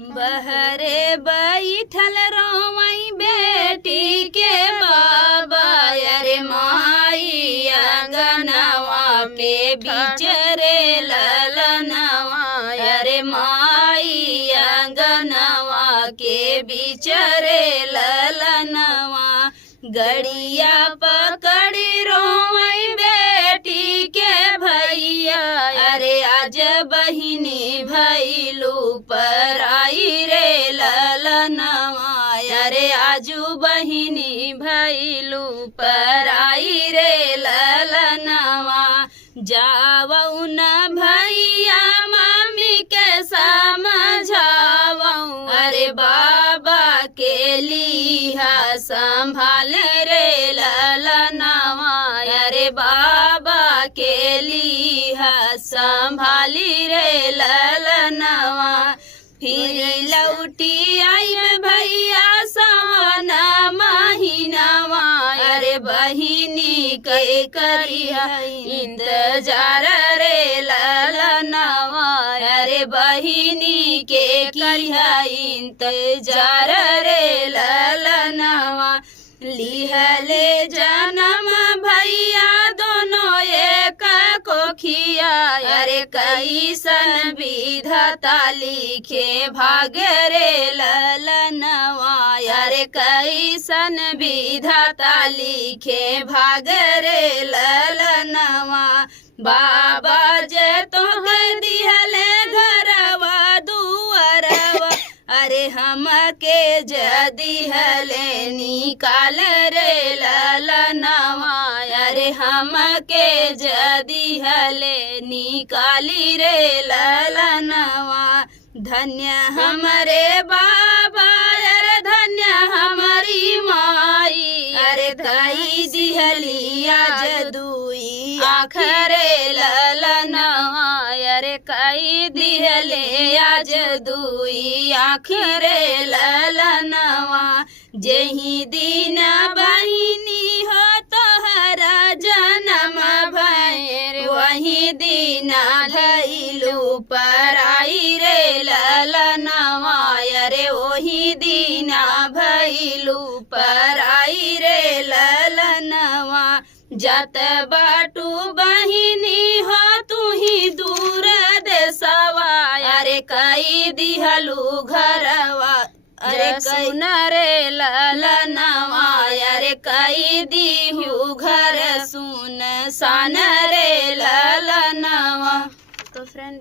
बहरे बैठल रोवई बेटी के बाबा, अरे माई अंगनवा के बिचरे ललनवा, अरे माई अंगनवा के बिचरे ललनवा। गड़िया पकड़ी रोवई बेटी के भैया, अरे आज बहिनी भैलू पर आई रे ललनवा, अरे आजू बहिनी भैलू पर आई रे ललनवा। जावऊ न भैया मम्मी के समझावऊ, अरे बाबा के लिहा संभाल रे ललनवा, अरे बाबा के लिहा संभाली रे ललनवा। फिर लौटी आई भैया सावन महीनवा, अरे बहिनी के करिया इंतजार रे ललनवा, अरे बहिनी के करिया इंतजार रे ललनवा। लिहले जन्म भैया दोनों एक कोखिया, अरे कैसन विधाता लिखे भाग्य रे ललनवा, अरे कैसन विधाता लिखे भाग्य रे ललनवा। बाबा जे तो दिहले घरवा दुआरवा, अरे हमके जदी हले निकाल रे ललनवा, अरे हमके जदी हले निकाली रे ललनवा। धन्य हमरे बाबा, अरे धन्य हमारी माई, अरे कई दिहली आज दुई आखरे ललनवा, अरे कई दिहले आज दुई आखरे ललनवा। जेही दिन बहिनी हो तोहरा जन्म भैर, वही दिन धैलू पर आई रे ललनवा, अरे वही दिन भैलू पर आई रे ललनवा। जत बाटू बहिनी हो तू ही दूर देसवा, अरे कई दिहलू घरवा, अरे सुन रे ललनवा, अरे कई दिहू घर सुन सान रे ललनवा। तो फ्रेंड